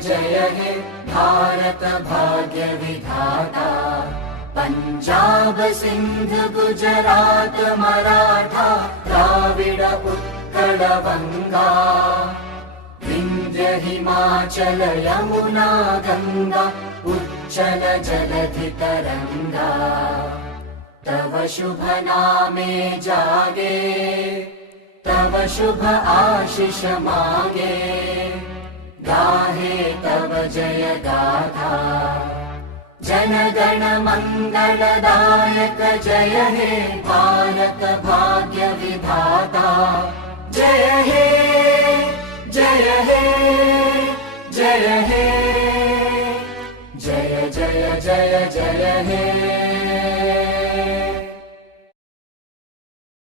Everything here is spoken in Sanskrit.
जय हे भारत भाग्य विधाता। पंजाब सिंध गुजरात मराठा द्राविड उत्कल बंगा, विंध्य हिमाचल यमुना गंगा उच्चल जलधि तरंगा। तव शुभ नामे जागे, तव शुभ आशीष मांगे, गाहे तव जय गाथा। जन गण मंगलदायक जय हे भारत भाग्य विधाता। जय हे जय हे जय हे, जय जय जय जय हे।